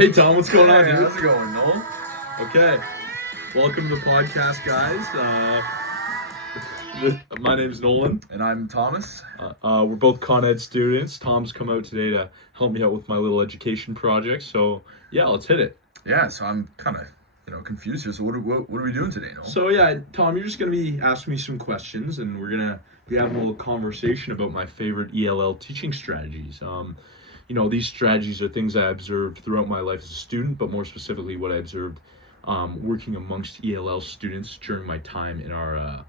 Hey Tom, what's going on, Hey, dude? how's it going, Noel? Okay, welcome to the podcast, guys. My name's Nolan. And I'm Thomas. We're both Con Ed students. Tom's come out today to help me out with my little education project. So yeah, let's hit it. Yeah, so I'm kind of, confused here. So what are we doing today, Noel? So yeah, Tom, you're just gonna be asking me some questions, and we're gonna be having a little conversation about my favorite ELL teaching strategies. These strategies are things I observed throughout my life as a student, but more specifically, what I observed working amongst ELL students during my time in our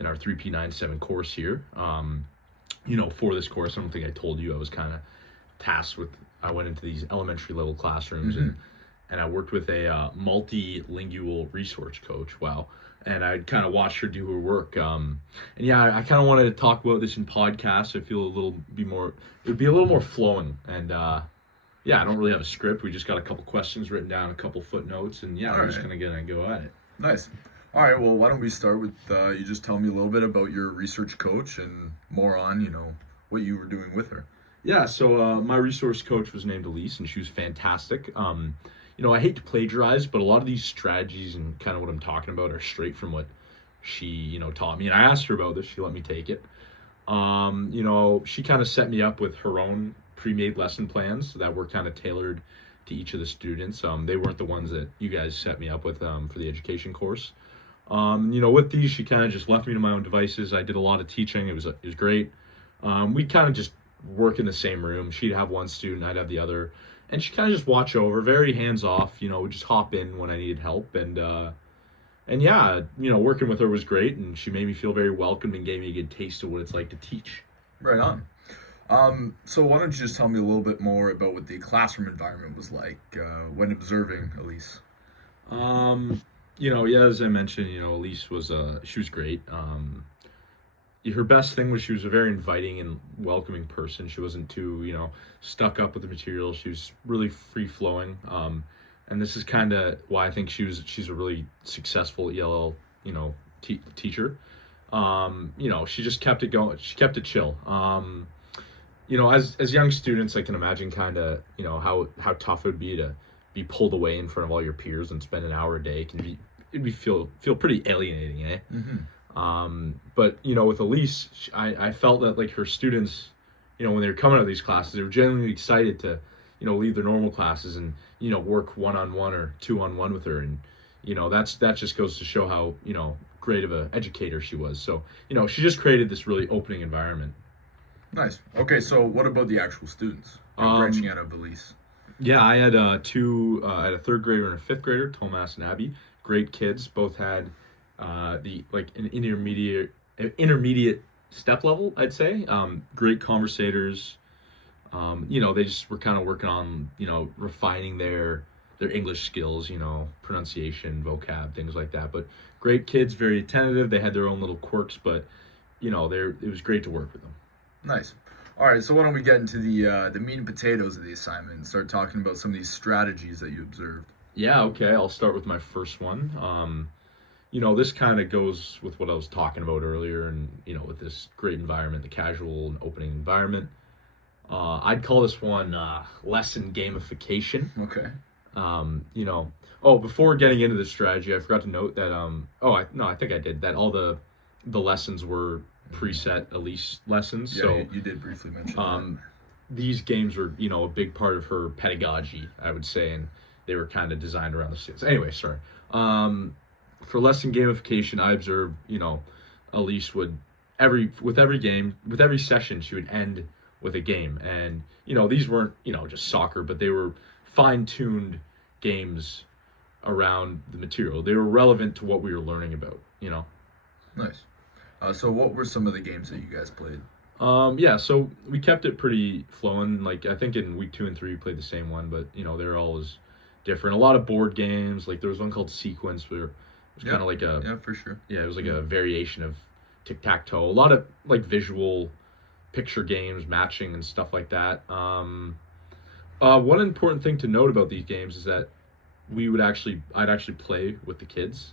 3P97 course here. For this course, I don't think I told you I was kind of tasked with. I went into these elementary level classrooms and I worked with a multilingual resource coach. Wow. And I kind of watched her do her work. I kind of wanted to talk about this in podcast. I feel it would be a little more flowing. And I don't really have a script. We just got a couple questions written down, a couple footnotes, and we're just gonna go at it. Nice. All right, well, why don't we start with you just tell me a little bit about your research coach and more on, what you were doing with her. Yeah, so my resource coach was named Elise, and she was fantastic. I hate to plagiarize, but a lot of these strategies and kind of what I'm talking about are straight from what she, taught me. And I asked her about this. She let me take it. She kind of set me up with her own pre-made lesson plans that were kind of tailored to each of the students. They weren't the ones that you guys set me up with for the education course. With these, she kind of just left me to my own devices. I did a lot of teaching. It was great. We kind of just work in the same room. She'd have one student, I'd have the other. And she kind of just watch over, very hands off, would just hop in when I needed help. Working with her was great, and she made me feel very welcomed and gave me a good taste of what it's like to teach. Right on. So why don't you just tell me a little bit more about what the classroom environment was like when observing Elise? As I mentioned, Elise she was great. Her best thing was she was a very inviting and welcoming person. She wasn't too, stuck up with the material. She was really free flowing. And this is kind of why I think she's a really successful ELL, teacher. She just kept it going. She kept it chill. As young students, I can imagine kind of, how tough it would be to be pulled away in front of all your peers and spend an hour a day. It'd feel pretty alienating, eh? Mm-hmm. But with Elise, I felt that like her students, when they were coming out of these classes, they were genuinely excited to, leave their normal classes and, work one-on-one or two-on-one with her. And, that just goes to show how, great of an educator she was. So, she just created this really opening environment. Nice. Okay, so what about the actual students? Branching out of Elise. Yeah, I had I had a third grader and a fifth grader, Tomas and Abby. Great kids. Both had an intermediate step level, I'd say. Great conversators. They just were kind of working on, refining their English skills, pronunciation, vocab, things like that. But great kids, very attentive. They had their own little quirks, but, it was great to work with them. Nice. All right, so why don't we get into the meat and potatoes of the assignment and start talking about some of these strategies that you observed. Yeah, okay. I'll start with my first one. This kind of goes with what I was talking about earlier and, with this great environment, the casual and opening environment. I'd call this one lesson gamification. Okay. Before getting into the strategy, I forgot to note that, I think I did, that all the lessons were preset Elise lessons. Yeah, so you did briefly mention that. These games were, a big part of her pedagogy, I would say, and they were kind of designed around the students. Anyway, sorry. For lesson gamification, I observed, Elise would with every session, she would end with a game. And, these weren't, just soccer, but they were fine-tuned games around the material. They were relevant to what we were learning about, Nice. So what were some of the games that you guys played? So we kept it pretty flowing. Like, I think in week 2 and 3, we played the same one, but, they were always different. A lot of board games. Like, there was one called Sequence where it was kind of like Yeah, for sure. Yeah, it was like a variation of tic-tac-toe. A lot of, like, visual picture games, matching and stuff like that. One important thing to note about these games is that I'd actually play with the kids.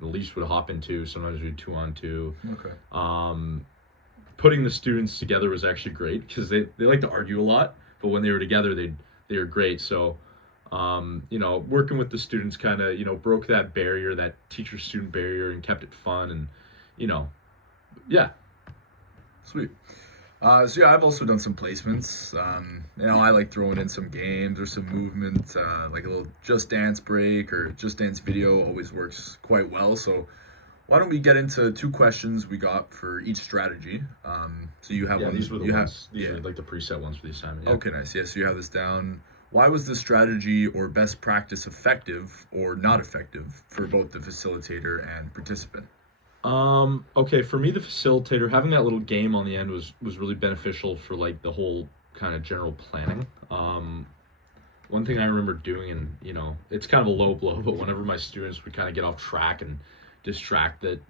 Elise would hop into, sometimes we'd 2-on-2. Okay. Putting the students together was actually great because they like to argue a lot, but when they were together, they were great. So Working with the students kind of, broke that barrier, that teacher-student barrier, and kept it fun. And, yeah. Sweet. So yeah, I've also done some placements. I like throwing in some games or some movement, like a little Just Dance break or Just Dance video always works quite well. So why don't we get into 2 questions we got for each strategy? So you have Yeah, one. these were the ones. These yeah. were like the preset ones for the assignment. Yeah. Okay, nice. Yeah, so you have this down. Why was this strategy or best practice effective or not effective for both the facilitator and participant? Okay, for me, the facilitator, having that little game on the end was really beneficial for like the whole kind of general planning. One thing I remember doing, and it's kind of a low blow, but whenever my students would kind of get off track and distracted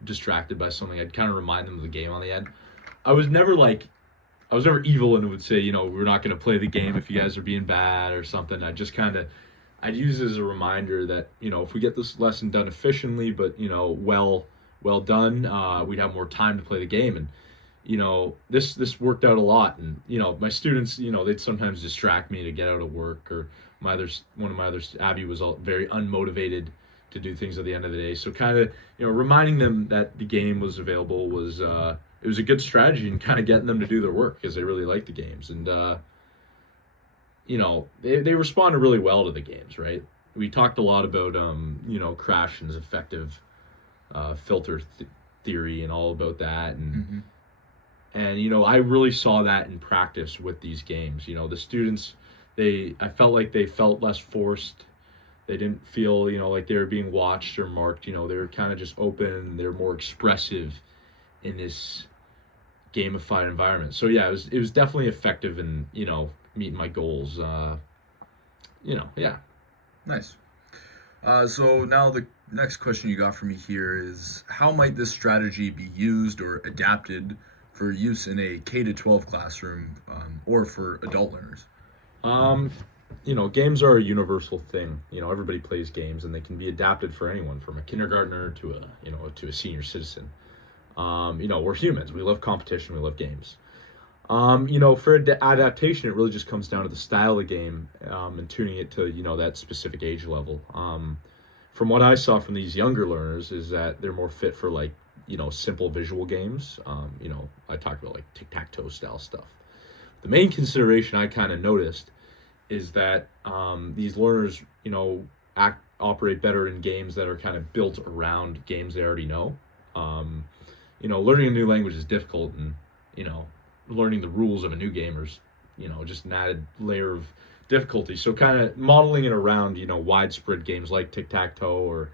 by something, I'd kind of remind them of the game on the end. I was never evil and would say, we're not going to play the game if you guys are being bad or something. I'd use it as a reminder that, if we get this lesson done efficiently, but, well done, we'd have more time to play the game. And, this worked out a lot. And, my students, they'd sometimes distract me to get out of work, or one of my others, Abby, was very unmotivated to do things at the end of the day. So kind of, reminding them that the game was available was, it was a good strategy, and kind of getting them to do their work because they really like the games. And, they responded really well to the games, right? We talked a lot about, Crash and his effective filter theory and all about that. And I really saw that in practice with these games. The students, I felt like they felt less forced. They didn't feel, like they were being watched or marked. They were kind of just open. They were more expressive in this gamified environment. So yeah, it was definitely effective in, meeting my goals. Yeah. Nice. So now the next question you got for me here is, how might this strategy be used or adapted for use in a K-12 classroom, or for adult learners? Games are a universal thing. Everybody plays games, and they can be adapted for anyone, from a kindergartner to a senior citizen. We're humans. We love competition. We love games. For adaptation, it really just comes down to the style of the game, and tuning it to, that specific age level. From what I saw from these younger learners is that they're more fit for like, simple visual games. I talked about like tic-tac-toe style stuff. The main consideration I kind of noticed is that these learners, operate better in games that are kind of built around games they already know. Learning a new language is difficult, and, learning the rules of a new game is, just an added layer of difficulty. So kind of modeling it around, widespread games like tic-tac-toe, or,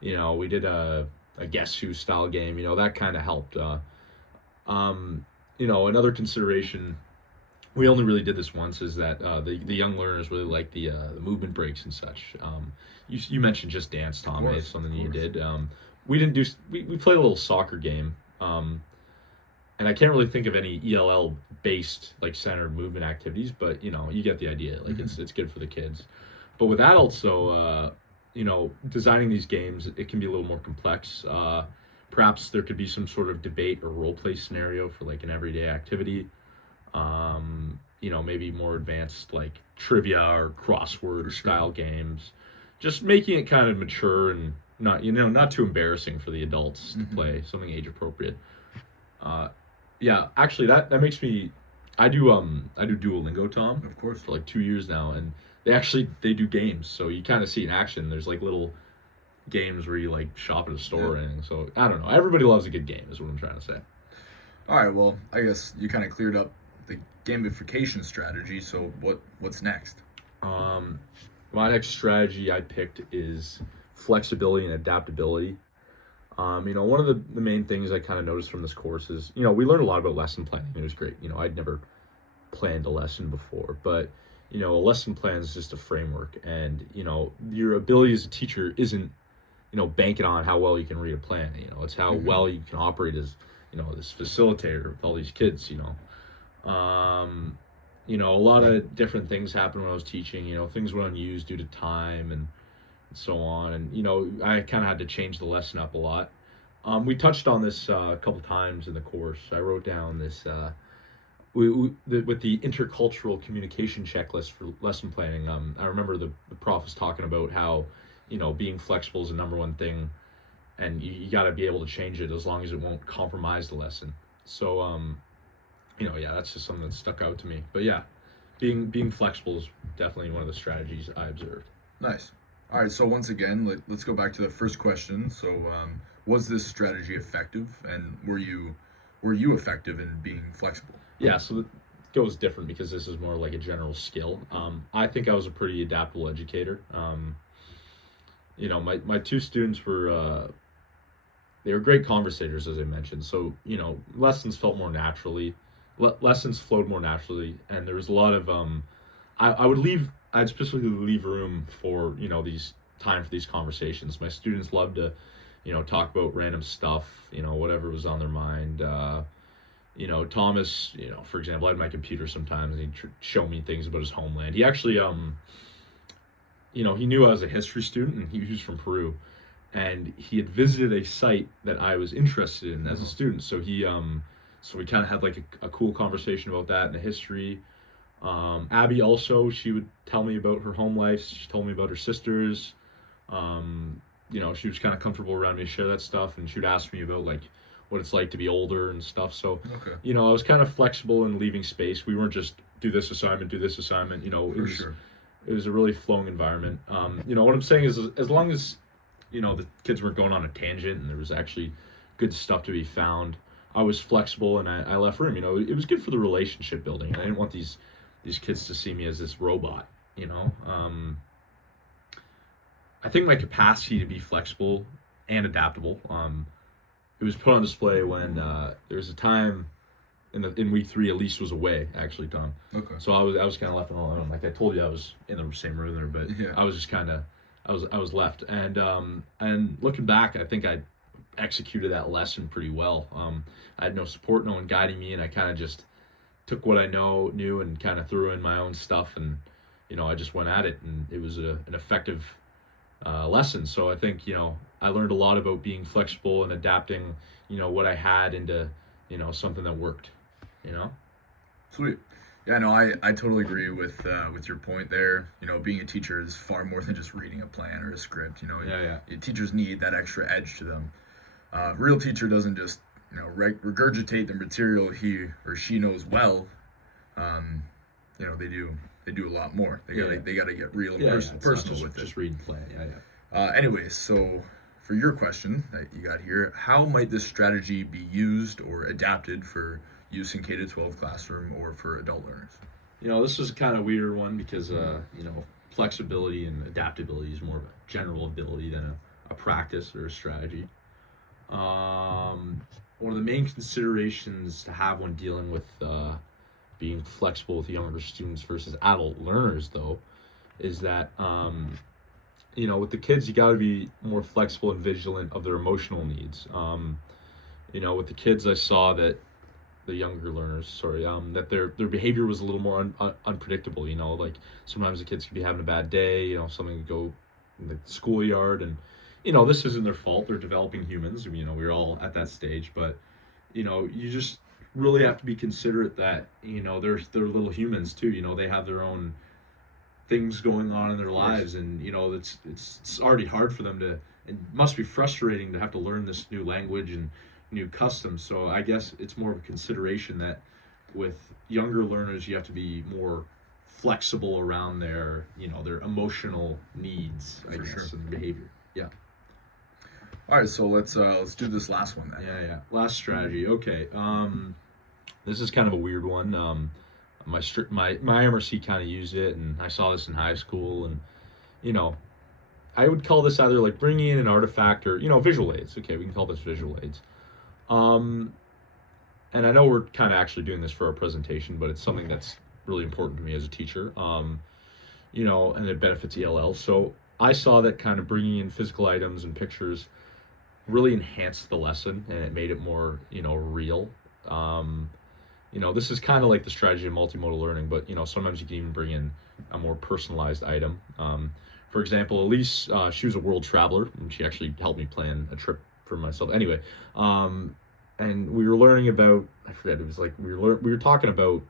we did a Guess Who style game, that kind of helped. Another consideration, we only really did this once, is that the young learners really like the movement breaks and such. You mentioned Just Dance, Tom. It's something you did. We didn't do. We played a little soccer game, and I can't really think of any ELL based like centered movement activities, but you get the idea. Like it's good for the kids. But with adults, though, designing these games, it can be a little more complex. Perhaps there could be some sort of debate or role play scenario for like an everyday activity. Maybe more advanced like trivia or crossword style games. Just making it kind of mature and not too embarrassing for the adults to play, something age appropriate. Actually that makes me, I do Duolingo, Tom. Of course. For like 2 years now, and they do games, so you kind of see in action. There's like little games where you like shop at a store or anything. So I don't know. Everybody loves a good game, is what I'm trying to say. All right. Well, I guess you kind of cleared up the gamification strategy. So what's next? My next strategy I picked is flexibility and adaptability. One of the main things I kind of noticed from this course is, we learned a lot about lesson planning. It was great. I'd never planned a lesson before, but a lesson plan is just a framework, and your ability as a teacher isn't banking on how well you can read a plan. It's how well you can operate as this facilitator with all these kids. A lot of different things happened when I was teaching. Things went unused due to time and so on, and I kind of had to change the lesson up a lot. We touched on this a couple times in the course. I wrote down this with the intercultural communication checklist for lesson planning, I remember the prof was talking about how, being flexible is the number one thing, and you got to be able to change it as long as it won't compromise the lesson. So, yeah, that's just something that stuck out to me. But yeah, being flexible is definitely one of the strategies I observed. Nice. All right, so once again, let's go back to the first question. So, was this strategy effective, and were you effective in being flexible? Yeah, so it goes different because this is more like a general skill. I think I was a pretty adaptable educator. My two students were they were great conversators, as I mentioned. So lessons flowed more naturally, and there was a lot of I'd specifically leave room for these time for these conversations. My students loved to talk about random stuff, whatever was on their mind. Thomas, for example, I had my computer sometimes, and he'd show me things about his homeland. He actually, he knew I was a history student, and he was from Peru, and he had visited a site that I was interested in as a student. So so we kind of had like a cool conversation about that and the history. Abby also, she would tell me about her home life. She told me about her sisters. She was kind of comfortable around me to share that stuff, and she would ask me about like what it's like to be older and stuff. So, okay. I was kind of flexible in leaving space. We weren't just do this assignment. It was a really flowing environment. What I'm saying is, as long as, the kids weren't going on a tangent and there was actually good stuff to be found, I was flexible and I left room. It was good for the relationship building. I didn't want these kids to see me as this robot, I think my capacity to be flexible and adaptable, it was put on display when there was a time in week 3, Elise was away, actually, Tom. Okay. So I was kind of left alone. Like I told you, I was in the same room there, but yeah. I was just kind of I was left. And looking back, I think I executed that lesson pretty well. I had no support, no one guiding me, and I kind of just took what I knew and kind of threw in my own stuff, and I just went at it, and it was an effective lesson. So I think I learned a lot about being flexible and adapting what I had into something that worked. Sweet. Yeah, no, I totally agree with your point there. Being a teacher is far more than just reading a plan or a script. Yeah. Teachers need that extra edge to them. Real teacher doesn't just regurgitate the material he or she knows well. They do a lot more. They gotta get real and personal with it. Just read and play. Yeah. Anyways, so for your question that you got here, how might this strategy be used or adapted for use in K-12 classroom or for adult learners? This is a kind of weird one because flexibility and adaptability is more of a general ability than a practice or a strategy. One of the main considerations to have when dealing with being flexible with younger students versus adult learners, though, is that with the kids, you got to be more flexible and vigilant of their emotional needs. With the kids, I saw that the younger learners, that their behavior was a little more unpredictable. Like sometimes the kids could be having a bad day. Something could go in the schoolyard, and this isn't their fault. They're developing humans. We're all at that stage, but you just really have to be considerate that they're little humans too. They have their own things going on in their lives, and it's already hard for them to, and must be frustrating to have to learn this new language and new customs. So I guess it's more of a consideration that with younger learners you have to be more flexible around their their emotional needs, I guess, and behavior. Yeah. All right, so let's do this last one then. Yeah. Last strategy. Okay. This is kind of a weird one. My MRC kind of used it, and I saw this in high school, and I would call this either like bringing in an artifact or visual aids. Okay, we can call this visual aids. And I know we're kind of actually doing this for our presentation, but it's something that's really important to me as a teacher. And it benefits ELL. So I saw that kind of bringing in physical items and pictures really enhanced the lesson, and it made it more real. This is kind of like the strategy of multimodal learning, but sometimes you can even bring in a more personalized item. For example, Elise, she was a world traveler, and she actually helped me plan a trip for myself. Anyway, and we were learning about, I forget, it was like we were talking about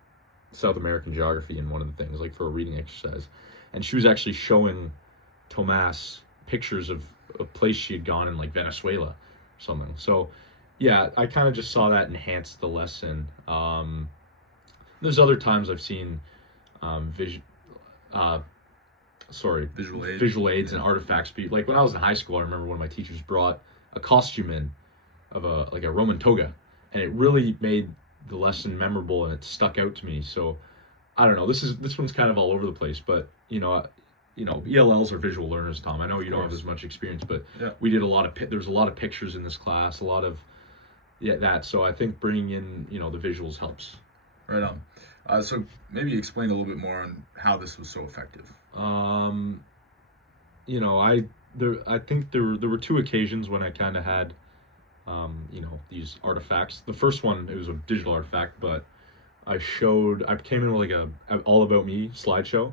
South American geography in one of the things, like for a reading exercise, and she was actually showing Tomas pictures of a place she had gone in, like Venezuela or something. So yeah, I kind of just saw that enhance the lesson. There's other times I've seen vision visual aids and artifacts be like when I was in high school. I remember one of my teachers brought a costume in of a Roman toga, and it really made the lesson memorable, and it stuck out to me. So I don't know, this one's kind of all over the place, but ELLs are visual learners, Tom. I know you don't have as much experience, but we did there's a lot of pictures in this class, a lot of that. So I think bringing in the visuals helps. Right on. So maybe explain a little bit more on how this was so effective. I think there were two occasions when I kind of had these artifacts. The first one, it was a digital artifact, but I came in with like a all about me slideshow.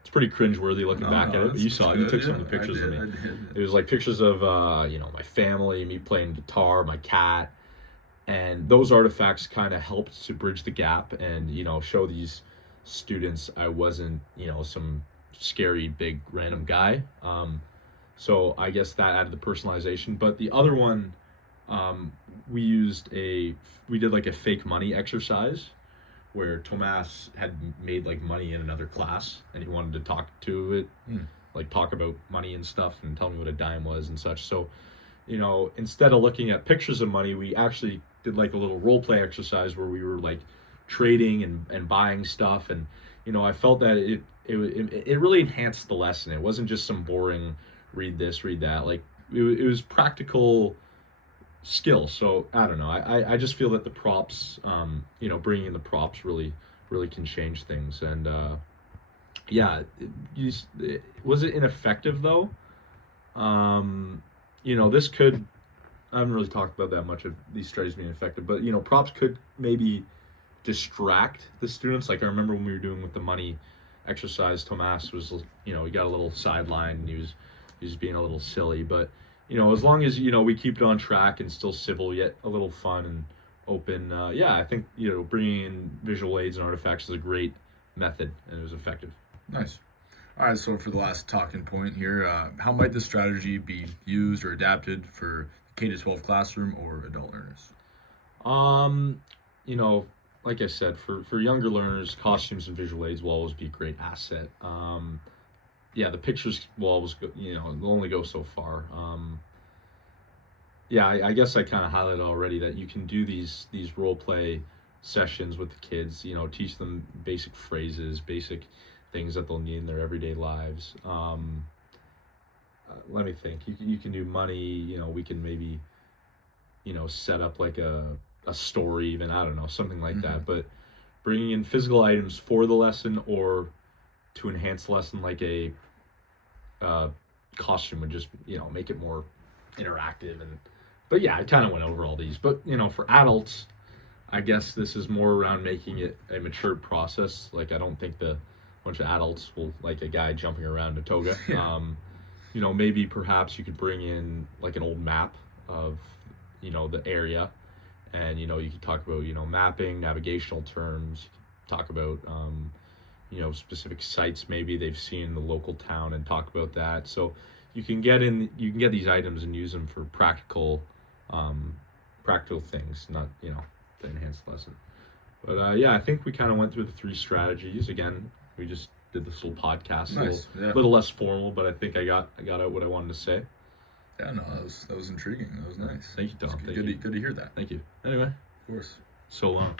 It's pretty cringeworthy looking back at it, but you saw it. You took some of the pictures of me. It was like pictures of my family, me playing guitar, my cat, and those artifacts kind of helped to bridge the gap and show these students I wasn't some scary big random guy. So I guess that added the personalization. But the other one, we did like a fake money exercise where Tomas had made like money in another class, and he wanted to talk to it, like talk about money and stuff and tell me what a dime was and such. So, instead of looking at pictures of money, we actually did like a little role play exercise where we were like trading and buying stuff. And, I felt that it really enhanced the lesson. It wasn't just some boring read this, read that. Like it was practical skill. So I don't know. I just feel that the props, bringing in the props really can change things. And was it ineffective though? This could. I haven't really talked about that much of these strategies being effective, but props could maybe distract the students. Like I remember when we were doing with the money exercise, Tomas was he got a little sideline and he was being a little silly, but as long as we keep it on track and still civil yet a little fun and open, I think bringing in visual aids and artifacts is a great method, and it was effective. Nice. All right, so for the last talking point here, how might this strategy be used or adapted for K-12 classroom or adult learners? Like I said, for younger learners, costumes and visual aids will always be a great asset. The pictures will always go, they'll only go so far. I guess I kind of highlighted already that you can do these role play sessions with the kids, teach them basic phrases, basic things that they'll need in their everyday lives. Let me think. You can do money, we can maybe, set up like a story even, I don't know, something like that. But bringing in physical items for the lesson or to enhance the lesson, like a costume would just, make it more interactive. But I kind of went over all these. But, for adults, I guess this is more around making it a mature process. Like, I don't think the bunch of adults will like a guy jumping around a toga. Maybe perhaps you could bring in like an old map of, the area. And, you could talk about, mapping, navigational terms, talk about, specific sites maybe they've seen in the local town and talk about that. So you can get these items and use them for practical things, not, to enhance the lesson. But, I think we kind of went through the three strategies. Again, we just did this little podcast, nice. A little less formal, but I think I got out what I wanted to say. Yeah, no, that was intriguing. That was nice. Thank you, Tom. Good to hear that. Thank you. Anyway. Of course. So long.